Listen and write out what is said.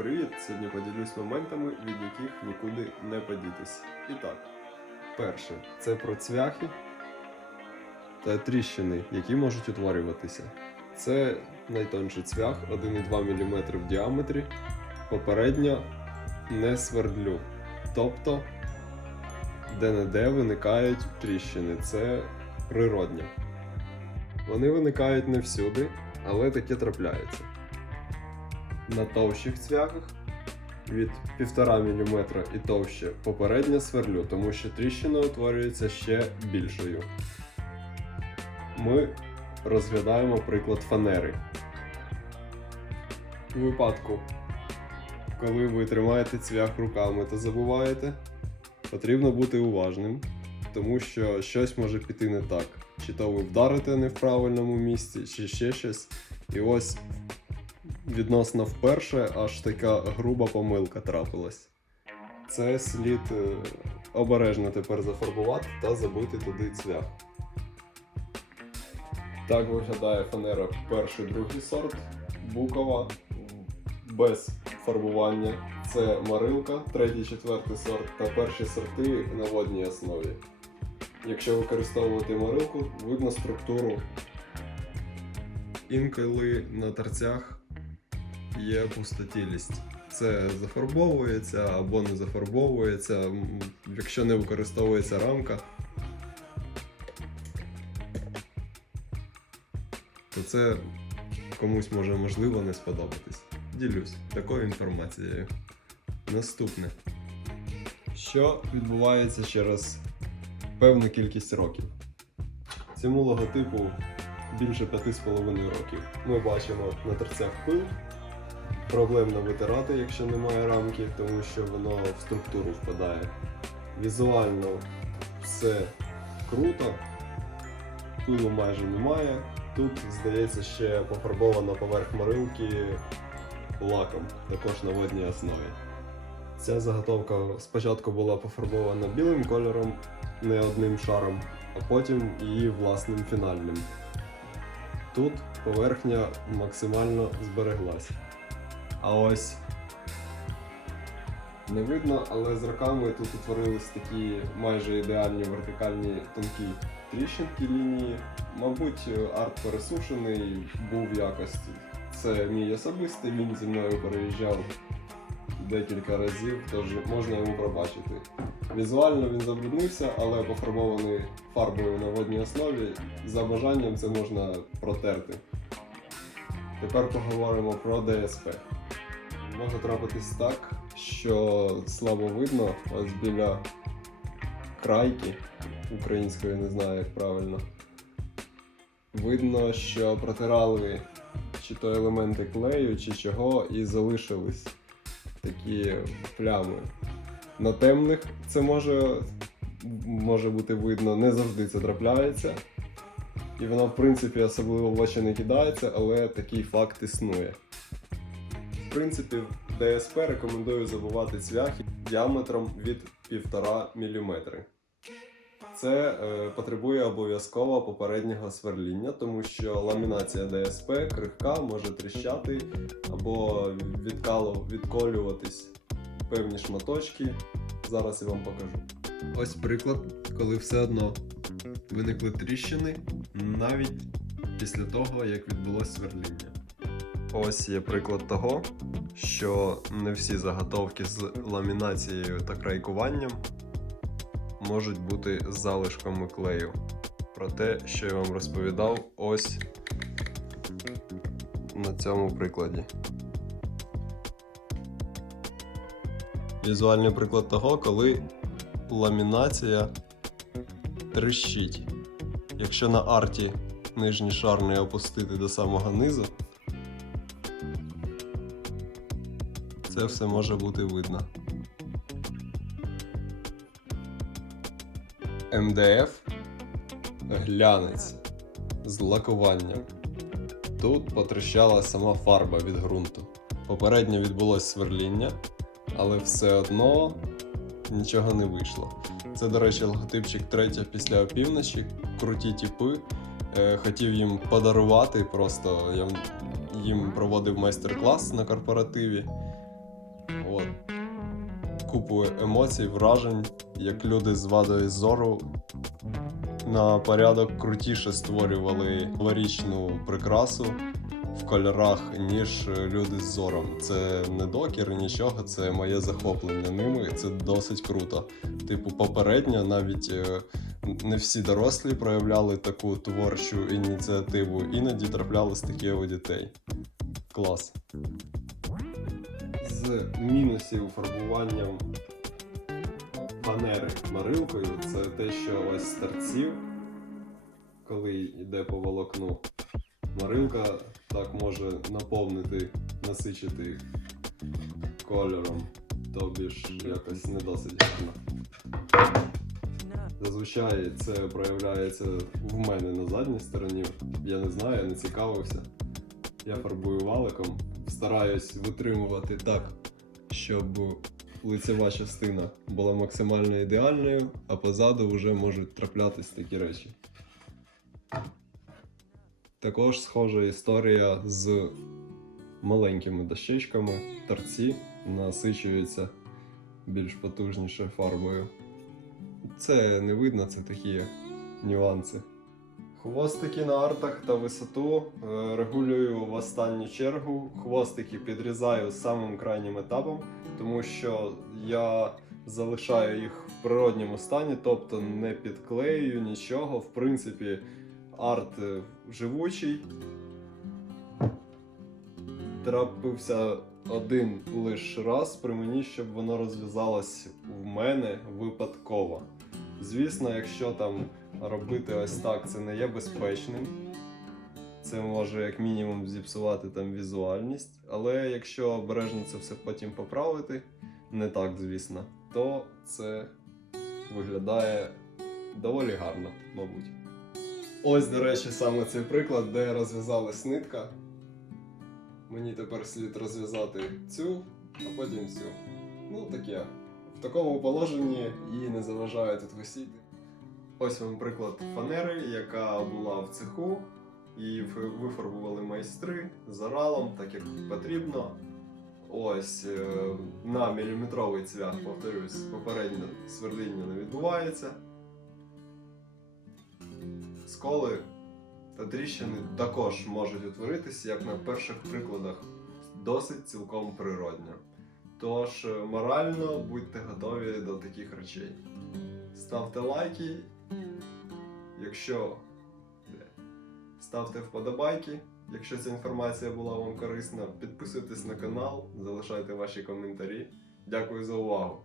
Привіт! Сьогодні поділюсь моментами, від яких нікуди не подітись. І так, перше, це про цвяхи та тріщини, які можуть утворюватися. Це найтонший цвях 1,2 мм в діаметрі. Попередньо не свердлю. Тобто, де-не-де виникають тріщини. Це природньо. Вони виникають не всюди, але таке трапляється на товщих цвяхах від 1,5 мм і товще попередньо сверлю, тому що тріщина утворюється ще більшою. Ми розглядаємо приклад фанери. У випадку, коли ви тримаєте цвях руками та забуваєте, потрібно бути уважним, тому що щось може піти не так. Чи то ви вдарите не в правильному місці, чи ще щось. І ось відносно вперше аж така груба помилка трапилась. Це слід е, обережно тепер зафарбувати та забити туди цвях. Так виглядає фанера перший другий сорт, букова без фарбування. Це марилка, третій, четвертий сорт та перші сорти на водній основі. Якщо використовувати марилку, видно структуру. Інколи на торцях є пустотілість. Це зафарбовується або не зафарбовується, якщо не використовується рамка. То це комусь може можливо не сподобатись. Ділюсь такою інформацією. Наступне. Що відбувається через певну кількість років? Цьому логотипу більше 5,5 років. Ми бачимо на торцях пил. Проблемно витирати, якщо немає рамки, тому що воно в структуру впадає. Візуально все круто, пилу майже немає. Тут, здається, ще пофарбовано поверх марилки лаком, також на водній основі. Ця заготовка спочатку була пофарбована білим кольором, не одним шаром, а потім її власним фінальним. Тут поверхня максимально збереглась. А ось не видно, але з роками тут утворились такі майже ідеальні вертикальні тонкі тріщинки лінії. Мабуть, арт пересушений був якось. Це мій особистий, він зі мною переїжджав декілька разів, тож можна йому пробачити. Візуально він забруднився, але пофарбований фарбою на водній основі. За бажанням це можна протерти. Тепер поговоримо про ДСП. Може трапитись так, що слабо видно ось біля крайки української, не знаю як правильно. Видно, що протирали чи то елементи клею, чи чого, і залишились такі плями. На темних це може, може бути видно, не завжди це трапляється. І воно, в принципі, особливо в очі не кидається, але такий факт існує. В принципі, в ДСП рекомендую забувати цвяхи діаметром від 1,5 мм. Це е, потребує обов'язково попереднього сверління, тому що ламінація ДСП крихка може тріщати або відкалу, відколюватись певні шматочки. Зараз я вам покажу. Ось приклад, коли все одно виникли тріщини навіть після того, як відбулось сверління. Ось є приклад того, що не всі заготовки з ламінацією та крайкуванням можуть бути залишками клею. Про те, що я вам розповідав, ось на цьому прикладі. Візуальний приклад того, коли ламінація тріщить. Якщо на арті нижній шар не опустити до самого низу, це все може бути видно. МДФ глянець з лакуванням. Тут потріщала сама фарба від ґрунту. Попередньо відбулось сверління, але все одно нічого не вийшло. Це, до речі, логотипчик третя після опівночі. Круті тіпи. Е, Хотів їм подарувати, просто я їм проводив майстер-клас на корпоративі. Купу емоцій, вражень, як люди з вадою зору на порядок крутіше створювали новорічну прикрасу в кольорах, ніж люди з зором. Це не докір, нічого, це моє захоплення ними. і Це досить круто. Типу, попередньо навіть е, не всі дорослі проявляли таку творчу ініціативу, іноді траплялись такі у дітей. Клас. З мінусів фарбуванням фанери марилкою це те, що ось з торців, коли йде по волокну, марилка так може наповнити, насичити кольором, тобі ж якось не досить гарно. Зазвичай це проявляється в мене на задній стороні. Я не знаю, я не цікавився. Я фарбую валиком, стараюсь витримувати так, щоб лицева частина була максимально ідеальною, а позаду вже можуть траплятись такі речі. Також схожа історія з маленькими дощечками. Торці насичуються більш потужніше фарбою. Це не видно, це такі нюанси. Хвостики на артах та висоту е, регулюю в останню чергу. Хвостики підрізаю самим крайнім етапом, тому що я залишаю їх в природньому стані, тобто не підклеюю нічого. В принципі, арт е, живучий. Трапився один лише раз при мені, щоб воно розв'язалось в мене випадково. Звісно, якщо там робити ось так, це не є безпечним. Це може як мінімум зіпсувати там візуальність. Але якщо обережно це все потім поправити, не так, звісно, то це виглядає доволі гарно, мабуть. Ось, до речі, саме цей приклад, де розв'язалась нитка. Мені тепер слід розв'язати цю, а потім цю. Ну, таке. В такому положенні і не заважає тут висіти. Ось вам приклад фанери, яка була в цеху. Її вифарбували майстри з оралом, так як потрібно. Ось е, на міліметровий цвях, повторюсь, попередньо свердіння не відбувається. Сколи та тріщини також можуть утворитися, як на перших прикладах, досить цілком природньо. Тож е, морально будьте готові до таких речей. Ставте лайки, якщо ставте вподобайки. Якщо ця інформація була вам корисна, підписуйтесь на канал, залишайте ваші коментарі. Дякую за увагу!